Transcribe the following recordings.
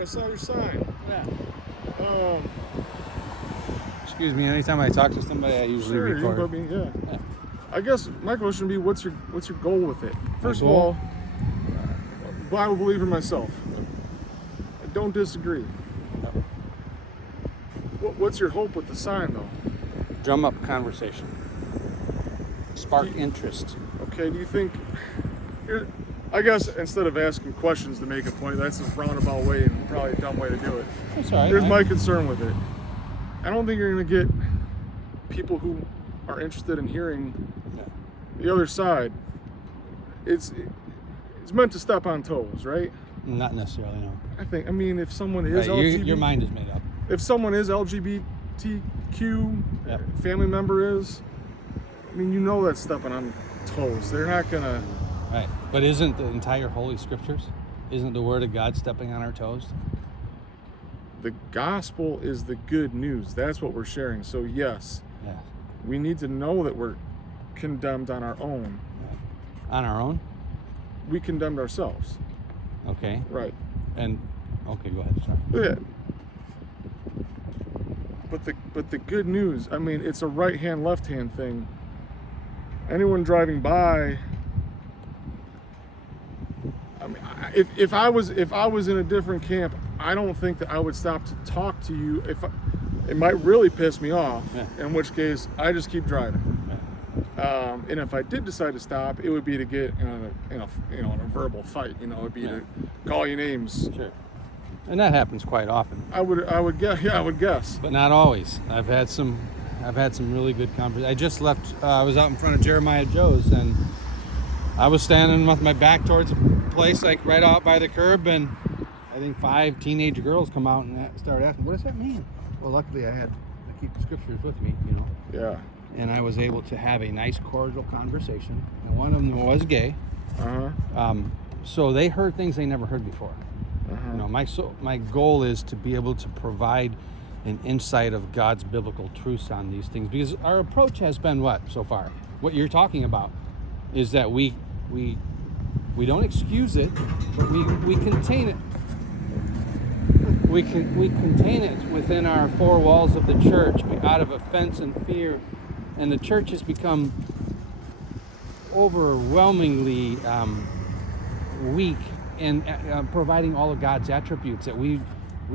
I saw your sign. Yeah. Excuse me. Anytime I talk to somebody, I usually record. Yeah. I guess my question would be, what's your goal with it? First of all, Bible believer myself. I don't disagree. What's your hope with the sign, though? Drum up conversation. Spark interest. Okay, do you think... I guess instead of asking questions to make a point, that's a roundabout way and probably a dumb way to do it. That's all right. Here's my concern with it. I don't think you're going to get people who are interested in hearing the other side. It's meant to step on toes, right? Not necessarily, no. I mean, if someone is LGBT... Your mind is made up. If someone is LGBTQ, family member is, I mean, you know that's stepping on toes. They're not going to... Right. But isn't the entire Holy Scriptures, isn't the Word of God stepping on our toes? The gospel is the good news. That's what we're sharing. So yes, we need to know that we're condemned on our own. On our own? We condemned ourselves. Okay. Right. And, okay, go ahead. Sorry. Yeah. But the good news, I mean, it's a right-hand, left-hand thing. Anyone driving by... I mean, if I was in a different camp, I don't think that I would stop to talk to you. It might really piss me off. In which case, I just keep driving. And if I did decide to stop, it would be to get in a verbal fight. It'd be to call you names. Sure. And that happens quite often. I would guess. Yeah, I would guess. But not always. I've had some really good conversations. I just left. I was out in front of Jeremiah Joe's, and I was standing with my back towards a place like right out by the curb, and I think 5 teenage girls come out and start asking, "What does that mean?" Well, luckily I keep the scriptures with me, Yeah. And I was able to have a nice, cordial conversation. And one of them was gay. So they heard things they never heard before. My goal is to be able to provide an insight of God's biblical truths on these things, because our approach has been what so far? What you're talking about is that we don't excuse it, but we contain it. We contain it within our 4 walls of the church, out of offense and fear, and the church has become overwhelmingly weak in providing all of God's attributes. That we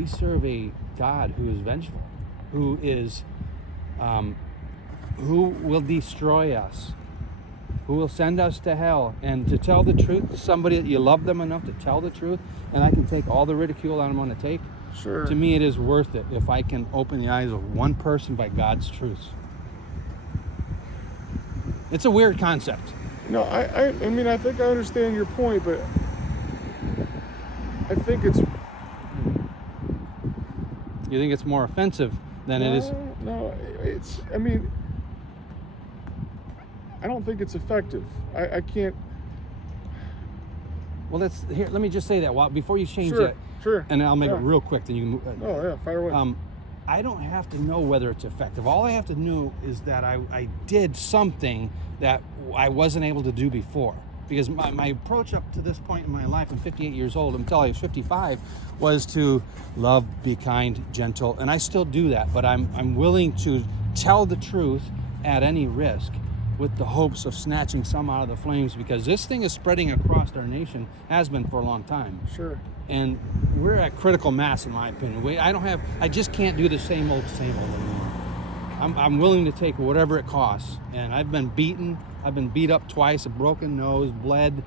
serve a God who is vengeful, who will destroy us, who will send us to hell. And to tell the truth to somebody that you love them enough to tell the truth, and I can take all the ridicule that I'm going to take. Sure. To me, it is worth it if I can open the eyes of one person by God's truths. It's a weird concept. No, I mean, I think I understand your point, but I think it's... You think it's more offensive than it is? No, I mean, I don't think it's effective. I can't... Well, let me just say that before you change that. Sure. And I'll make it real quick, then you can move. Oh, yeah, fire away. I don't have to know whether it's effective. All I have to know is that I did something that I wasn't able to do before. Because my approach up to this point in my life, I'm 58 years old, until I was 55, was to love, be kind, gentle, and I still do that. But I'm willing to tell the truth at any risk, with the hopes of snatching some out of the flames, because this thing is spreading across our nation, has been for a long time. Sure. And we're at critical mass, in my opinion. I just can't do the same old anymore. I'm willing to take whatever it costs. And I've been beaten. I've been beat up twice, a broken nose, bled,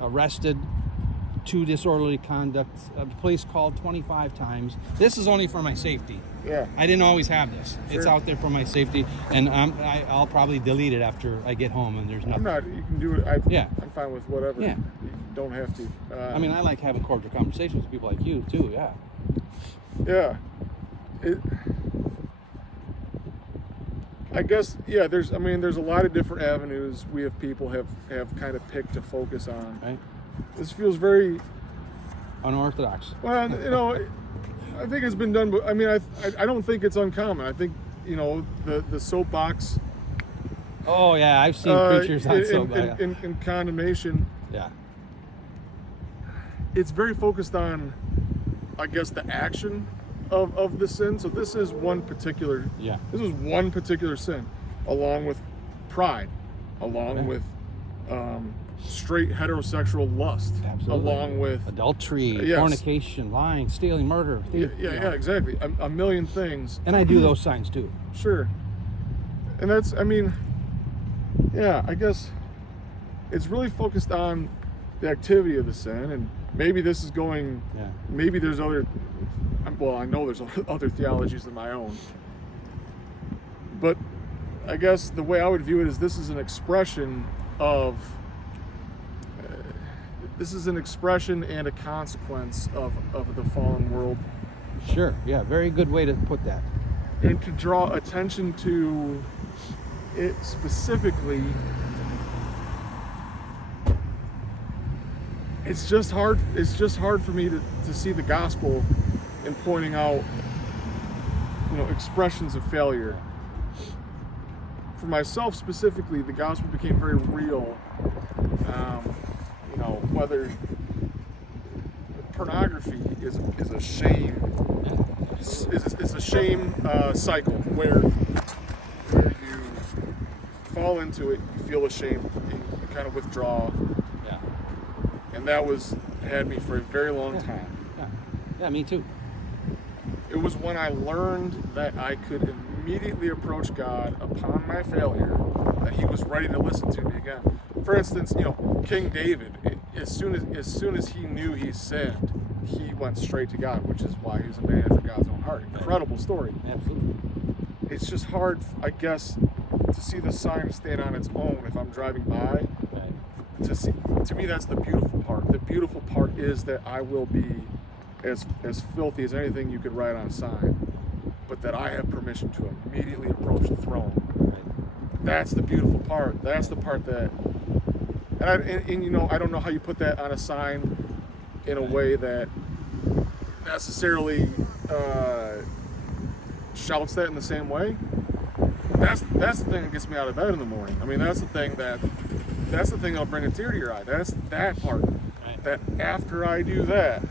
arrested, 2 disorderly conduct, police called 25 times. This is only for my safety. Yeah. I didn't always have this. Sure. It's out there for my safety, and I'll probably delete it after I get home and there's nothing. You can do it. I'm fine with whatever. Yeah. You don't have to. I mean, I like having cordial conversations with people like you too. Yeah. Yeah. I guess, yeah, there's a lot of different avenues people have kind of picked to focus on. Right. This feels very unorthodox. Well, I think it's been done, but I mean, I don't think it's uncommon. I think, the soapbox. Oh yeah, I've seen preachers on soapbox. In condemnation. Yeah. It's very focused on I guess, the action of the sin. So this is one particular sin, along with pride, along with straight heterosexual lust, along with adultery, fornication, lying, stealing, murder. Yeah, exactly. A million things. And I do those signs too. Sure. And that's, I mean, yeah, I guess it's really focused on the activity of the sin, and maybe this is going, maybe there's other, well, I know there's other theologies than my own, but I guess the way I would view it is this is an expression of, this is an expression and a consequence of the fallen world. Sure, yeah, very good way to put that. And to draw attention to it specifically, it's just hard for me to see the gospel in pointing out, expressions of failure. For myself specifically, the gospel became very real. Whether pornography is a shame, it's a shame cycle where you fall into it, you feel ashamed, you kind of withdraw. Yeah. And that had me for a very long time. Yeah, me too. It was when I learned that I could immediately approach God upon my failure that He was ready to listen to me again. For instance, King David, as soon as he knew he sinned, he went straight to God, which is why he's a man after God's own heart. Incredible story. Absolutely. It's just hard, I guess, to see the sign stand on its own if I'm driving by. To see, to me, that's the beautiful part. The beautiful part is that I will be as filthy as anything you could write on a sign, but that I have permission to immediately approach the throne. That's the beautiful part. That's the part that, and I don't know how you put that on a sign in a way that necessarily shouts that in the same way. That's the thing that gets me out of bed in the morning. I mean, that's the thing that'll bring a tear to your eye. That's that part. Right. That after I do that,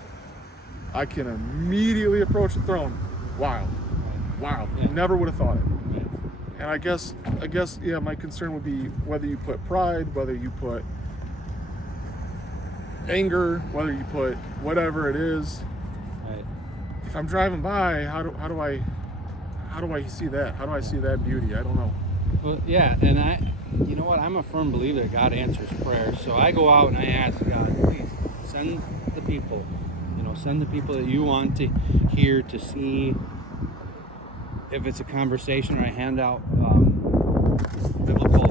I can immediately approach the throne. Wow. Yeah. Never would have thought it. Yeah. And I guess, my concern would be whether you put pride, whether you put anger, whether you put whatever it is. Right. If I'm driving by, how do I see that? How do I see that beauty? I don't know. Well, yeah, and you know what? I'm a firm believer that God answers prayers. So I go out and I ask God, please send the people. Send the people that you want to hear, to see. If it's a conversation, or I hand out biblical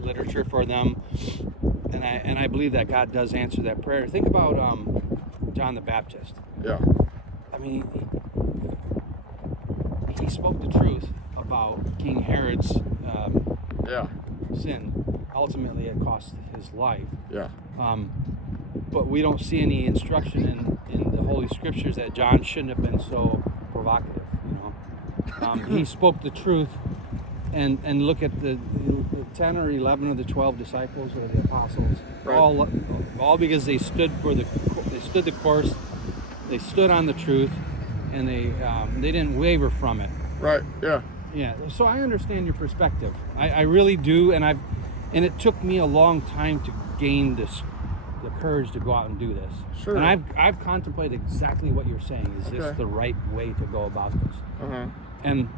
literature for them, and I believe that God does answer that prayer. Think about John the Baptist. Yeah. I mean, he spoke the truth about King Herod's sin. Ultimately, it cost his life. Yeah. But we don't see any instruction in the Holy Scriptures that John shouldn't have been so provocative. He spoke the truth, and look at the 10 or 11 of the 12 disciples or the apostles, right. all because they stood the course, they stood on the truth, and they didn't waver from it. Right. Yeah. Yeah. So I understand your perspective. I really do, and it took me a long time to gain the courage to go out and do this. Sure. And I've contemplated exactly what you're saying. Is this the right way to go about this? Uh-huh. And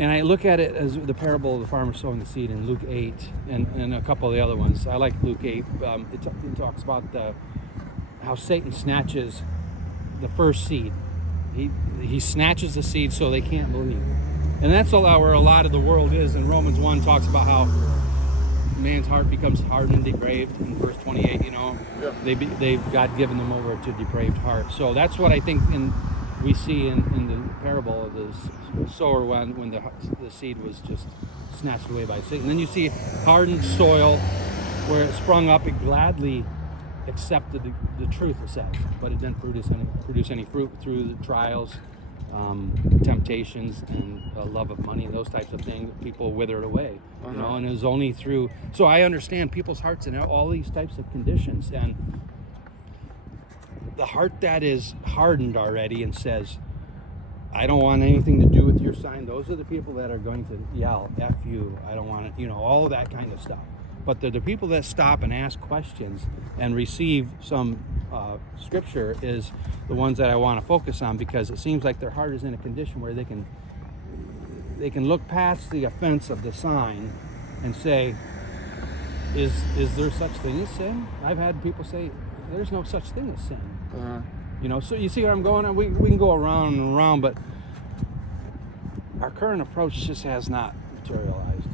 I look at it as the parable of the farmer sowing the seed in Luke 8 and a couple of the other ones. I like Luke 8. It talks about how Satan snatches the first seed. He snatches the seed so they can't believe. And that's where a lot of the world is. And Romans 1 talks about how man's heart becomes hardened and depraved in verse 28. They've God given them over to depraved heart. So that's what I think we see in the parable of the sower when the seed was just snatched away by Satan. Then you see hardened soil where it sprung up, it gladly accepted the truth, it says, but it didn't produce any fruit through the trials, temptations, and love of money, those types of things. People withered away, and it was only through. So I understand people's hearts in all these types of conditions, and the heart that is hardened already and says, I don't want anything to do with your sign. Those are the people that are going to yell, F you, I don't want it, you know, all of that kind of stuff. But the people that stop and ask questions and receive some scripture is the ones that I want to focus on, because it seems like their heart is in a condition where they can look past the offense of the sign and say, is there such thing as sin? I've had people say, there's no such thing as sin. You know, so you see where I'm going? We can go around and around, but our current approach just has not materialized.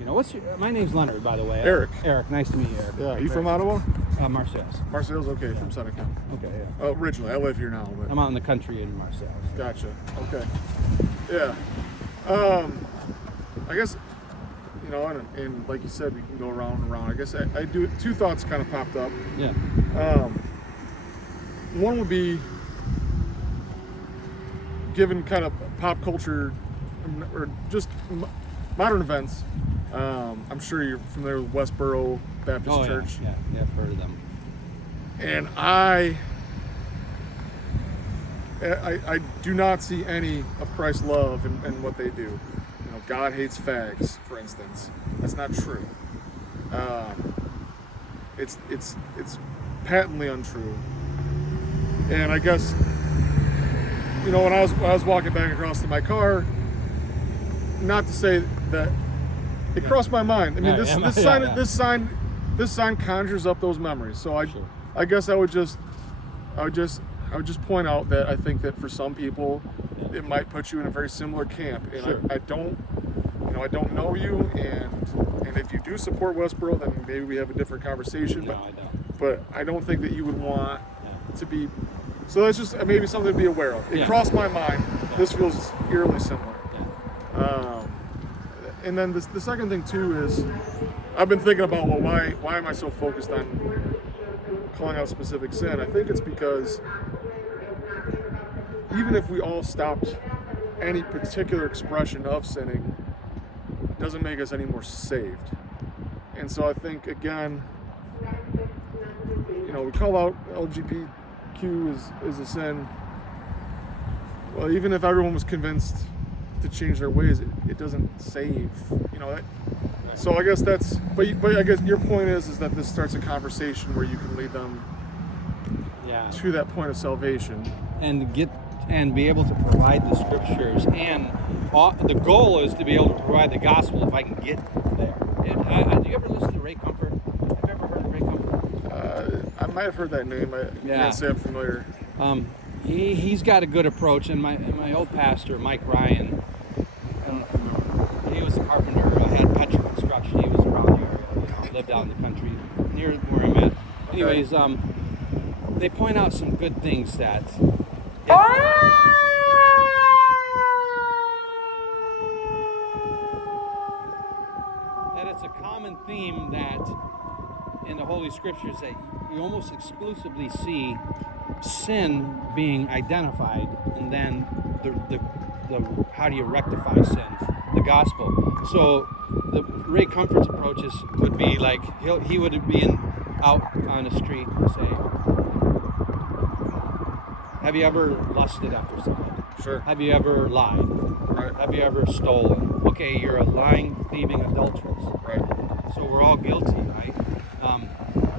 You know, my name's Leonard, by the way. Eric. Eric, nice to meet you, Eric. Yeah, you from Ottawa? Marseilles. Marseilles, okay, from Seneca. Okay, yeah. Originally, I live here now, but I'm out in the country in Marseilles. Gotcha. Okay. Yeah. I guess, you know, and like you said, we can go around and around. I guess I do. Two thoughts kind of popped up. Yeah. One would be, given kind of pop culture or just modern events. I'm sure you're familiar with Westboro Baptist Church. Yeah, I've heard of them. And I do not see any of Christ's love in what they do. You know, God hates fags, for instance. That's not true. It's patently untrue. And I guess, you know, when I was walking back across to my car, not to say that it crossed my mind. I mean, this sign conjures up those memories. So I guess I would just point out that I think that for some people, it might put you in a very similar camp. And I don't know you, and if you do support Westboro, then maybe we have a different conversation. No, I don't. But I don't think that you would want to be. So that's just maybe something to be aware of. It crossed my mind. This feels eerily similar. And then the second thing too is, I've been thinking about, well, why am I so focused on calling out specific sin? I think it's because even if we all stopped any particular expression of sinning, it doesn't make us any more saved. And so I think, again, you know, we call out LGBTQ as a sin. Well, even if everyone was convinced to change their ways, it doesn't save, you know. So I guess that's, but I guess your point is that this starts a conversation where you can lead them to that point of salvation and be able to provide the scriptures, and the goal is to be able to provide the gospel if I can get there. Do you ever listen to Ray Comfort? Have you ever heard of Ray Comfort? I might have heard that name. I can't say I'm familiar. He's got a good approach, and my old pastor, Mike Ryan, I don't know if you remember, he was a carpenter, had Petra Construction. He was around the area, you know, lived out in the country near where he met. Anyways, they point out some good things that it's a common theme that in the Holy Scriptures that you almost exclusively see sin being identified, and then the how do you rectify sin, the gospel. So the Ray Comfort's approach would be like he would be out on the street and say, have you ever lusted after somebody? Sure. Have you ever lied? Right. Have you ever stolen? Okay, you're a lying, thieving adulteress. Right. So we're all guilty, right?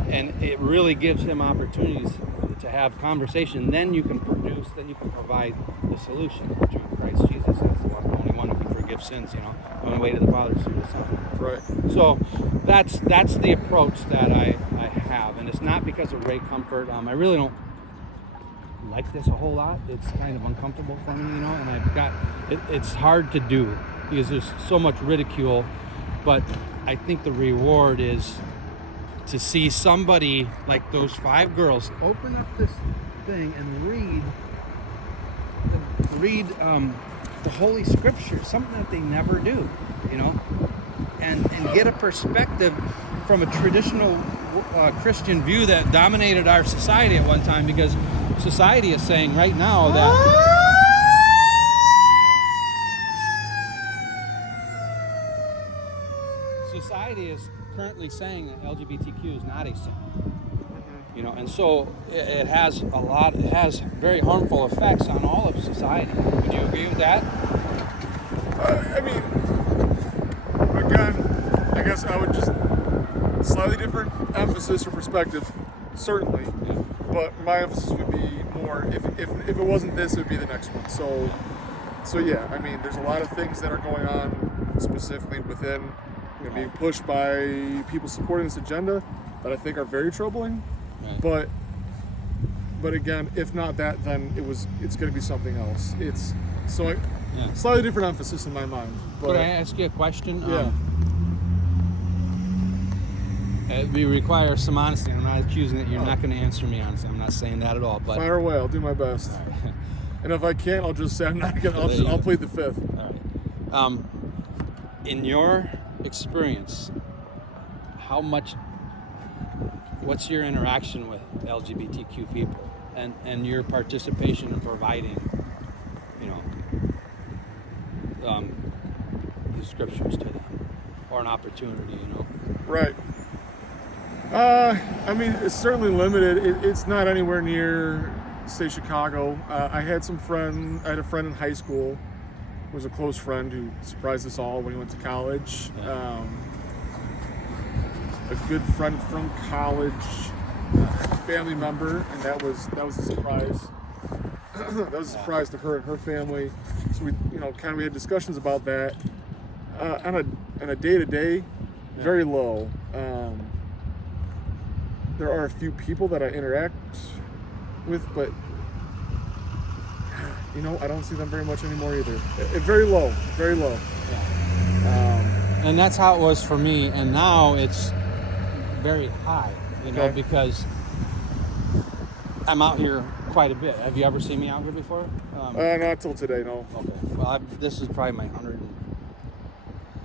And it really gives him opportunities to have conversation. Then you can provide the solution through Christ Jesus. That's the only one who can forgive sins, you know. The only way to the Father is through the Son. Right. So that's the approach that I have. And it's not because of Ray Comfort. I really don't like this a whole lot. It's kind of uncomfortable for me, you know, and it's hard to do because there's so much ridicule, but I think the reward is to see somebody like those 5 girls open up this thing and read the Holy Scripture, something that they never do, you know, and get a perspective from a traditional Christian view that dominated our society at one time, because society is saying right now that society is currently saying that LGBTQ is not a sin. You know, and so it has very harmful effects on all of society. Would you agree with that? I mean, again, I guess I would just slightly different emphasis or perspective, certainly. Yeah. But my emphasis would be more if it wasn't this, it would be the next one. So yeah, I mean, there's a lot of things that are going on specifically within, being pushed by people supporting this agenda that I think are very troubling. Right. But again, if not that, then it's going to be something else. Slightly different emphasis in my mind. But could I ask you a question? Yeah. We require some honesty. I'm not accusing that you're not going to answer me honestly. I'm not saying that at all. But fire away. I'll do my best. All right. And if I can't, I'll just say I'm not going to. I'll plead the fifth. All right. In your experience, what's your interaction with LGBTQ people and your participation in providing, the scriptures to them, or an opportunity, Right. I mean, it's certainly limited. It's not anywhere near, say, Chicago. I had a friend in high school who was a close friend who surprised us all when he went to college. Yeah. A good friend from college, family member, and that was a surprise. That was a surprise to her and her family. So we had discussions about that. On a day-to-day, very low. There are a few people that I interact with, but I don't see them very much anymore either. Very low, very low. Yeah. And that's how it was for me, and now it's very high, because I'm out here quite a bit. Have you ever seen me out here before? Not till today, no. Okay. Well, this is probably my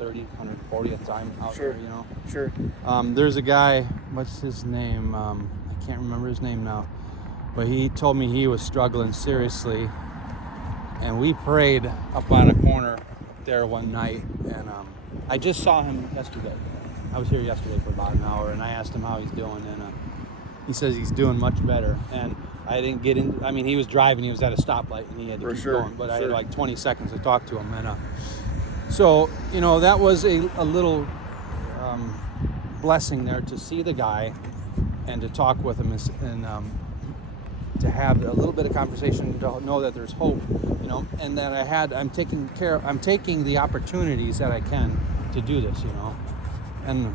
140th time out Sure. here, Sure. There's a guy, what's his name? I can't remember his name now, but he told me he was struggling seriously, and we prayed up on a corner there one night, and I just saw him yesterday. I was here yesterday for about an hour, and I asked him how he's doing, and he says he's doing much better. And I didn't get in. I mean, he was driving. He was at a stoplight, and he had to keep going. But I had like 20 seconds to talk to him, and so that was a little blessing there to see the guy and to talk with him and to have a little bit of conversation, to know that there's hope, and that I'm taking the opportunities that I can to do this, and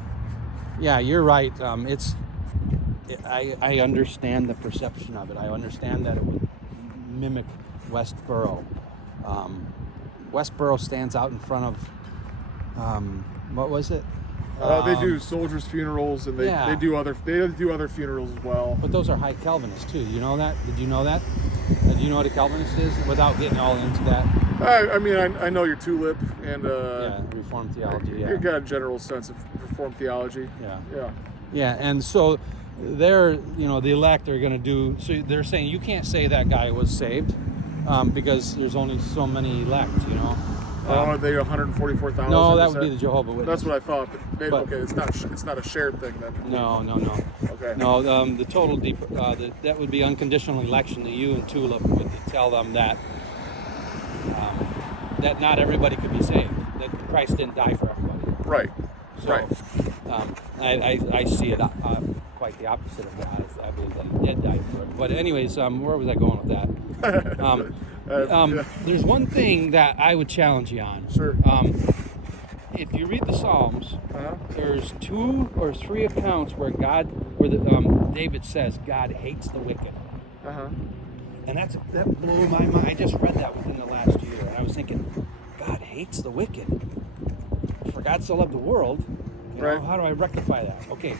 yeah, you're right. I understand the perception of it. I understand that it would mimic Westboro. Westboro stands out in front of what was it? They do soldiers' funerals, and they do other funerals as well. But those are high Calvinists too. You know that? Did you know that? Do you know what a Calvinist is? Without getting all into that. I mean, I know your tulip and Reformed theology. Yeah. You got a general sense of Reformed theology. Yeah. And so they're, the elect are going to do. So they're saying you can't say that guy was saved because there's only so many elect. Are they 144,000? No, that would be the Jehovah Witness. That's what I thought. But okay, it's not a shared thing then. No. Okay. No, the total that would be unconditional election. That you and Tulip would tell them that that not everybody could be saved. That Christ didn't die for everybody. Right. So, right. I see it quite the opposite of that. I believe that he did die for it. But anyways, where was I going with that? There's one thing that I would challenge you on. Sure. If you read the Psalms, there's 2 or 3 accounts where David says God hates the wicked. And that blew my mind. I just read that within the last year, and I was thinking, God hates the wicked. For God so loved the world, how do I rectify that? Okay,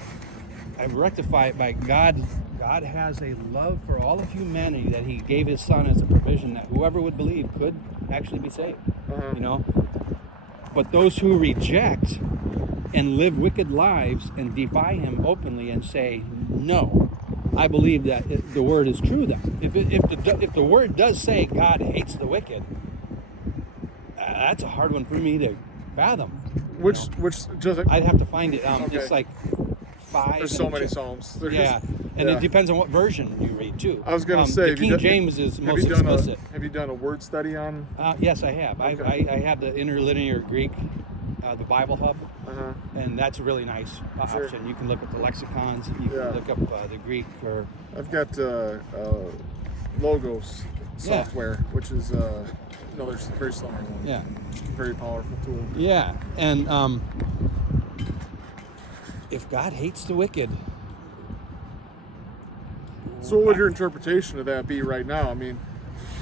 I rectify it by God. God has a love for all of humanity that He gave His Son as a provision that whoever would believe could actually be saved. But those who reject and live wicked lives and defy Him openly and say, no, I believe that the word is true then. If the word does say God hates the wicked, that's a hard one for me to fathom. Which just I'd have to find it. Okay. It's like 5. There's so many Psalms. And Yeah. it depends on what version you read too. I was going to say, the King James is most explicit. Have you done a word study on? Yes, I have. Okay. I have the interlinear Greek, the Bible Hub, Uh-huh. and that's a really nice Sure. option. You can look at the lexicons. You Yeah. can look up the Greek or. I've got Logos software, which is another very similar one. Yeah. Very powerful tool. Yeah, and if God hates the wicked. So what would your interpretation of that be right now? I mean,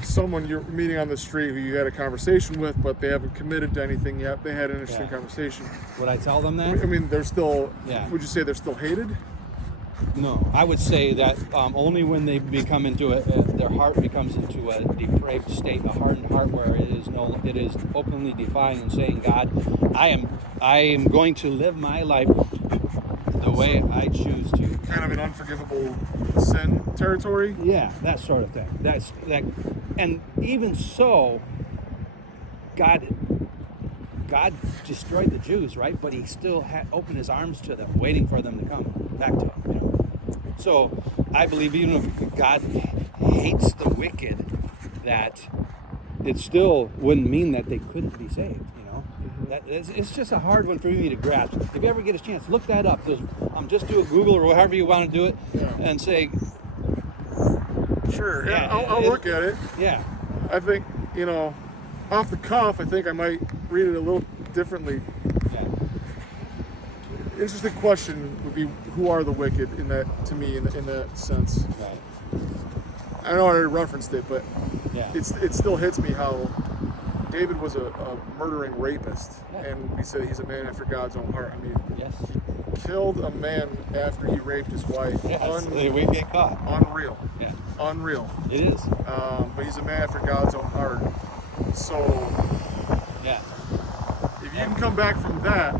someone you're meeting on the street who you had a conversation with, but they haven't committed to anything yet. They had an interesting conversation. Would I tell them that? I mean, they're still, Yeah. would you say they're still hated? No, I would say that only when they become into their heart becomes into a depraved state, a hardened heart, where it is openly defying and saying, God, I am going to live my life the way I choose to. Kind of an unforgivable sin territory? Yeah, that sort of thing. And even so, God destroyed the Jews, right? But He still opened His arms to them, waiting for them to come back to Him. You know? So I believe even if God hates the wicked, that it still wouldn't mean that they couldn't be saved. You know, it's just a hard one for me to grasp. If you ever get a chance, look that up. Just do a Google or however you want to do it, and say. Sure. Yeah, I'll look at it. Yeah. I think, off the cuff, I think I might read it a little differently. Yeah. Interesting question would be, who are the wicked in that, to me, in that sense? Right. I know I already referenced it, but Yeah. it still hits me how David was a murdering rapist, Yeah. and we said he's a man after God's own heart. I mean, Yes. he killed a man after he raped his wife. Yes. We get caught. Unreal. Yeah. Unreal. It is. But he's a man after God's own heart. So Yeah. if you can come back from that,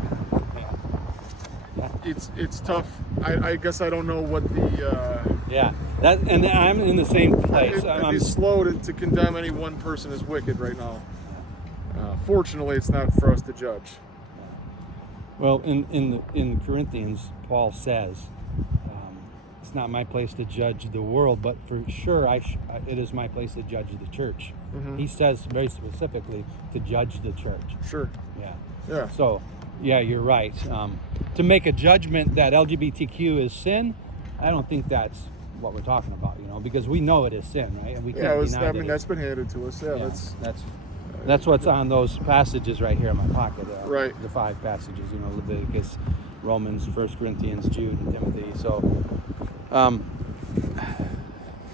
Yeah. it's tough. I guess I don't know what the. Yeah. And I'm in the same place. I'd I'm be slow to condemn any one person as wicked right now. Fortunately, it's not for us to judge. Well, in Corinthians, Paul says, it's not my place to judge the world, but for sure it is my place to judge the church. Mm-hmm. He says very specifically to judge the church. Sure. Yeah. Yeah. So, yeah, you're right. To make a judgment that LGBTQ is sin, I don't think that's what we're talking about, because we know it is sin, right? And we can't deny that that's been handed to us. Yeah, that's what's on those passages right here in my pocket. Right. The 5 passages, Leviticus, Romans, 1 Corinthians, Jude, and Timothy. So,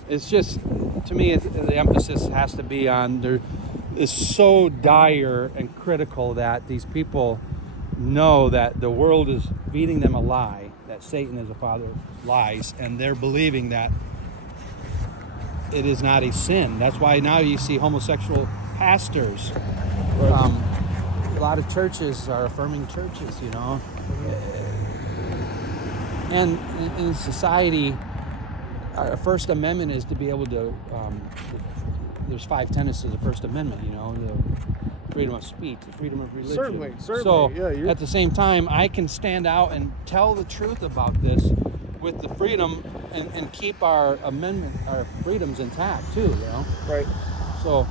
it's just, to me, the emphasis has to be on there is so dire and critical that these people know that the world is feeding them a lie, that Satan is a father of lies, and they're believing that it is not a sin. That's why now you see homosexual pastors. A lot of churches are affirming churches, And in society, our First Amendment is to be able to, there's 5 tenets to the First Amendment, the freedom of speech, the freedom of religion. Certainly. So Yeah, at the same time, I can stand out and tell the truth about this with the freedom and keep our freedoms intact too, Right. So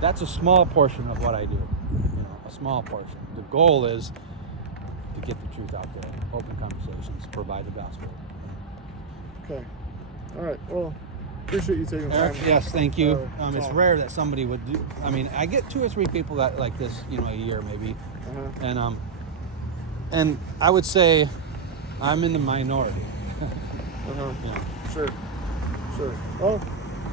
that's a small portion of what I do, a small portion. The goal is to get the truth out there, open conversations, provide the gospel. Okay. All right. Well, appreciate you taking the time. Yes, thank you. It's talk. rare that somebody would do. I mean, I get 2 or 3 people that like this, a year maybe, and I would say I'm in the minority. Yeah. Sure. Well,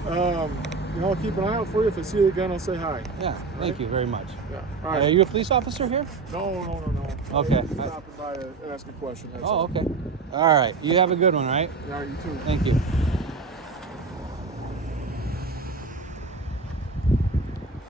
I'll keep an eye out for you. If I see you again, I'll say hi. Yeah. Thank you very much. Yeah. All right. Are you a police officer here? No. Okay. I'm stopping by to ask a question. That's all. Oh, okay. All right. You have a good one, all right? Yeah, you too. Thank you.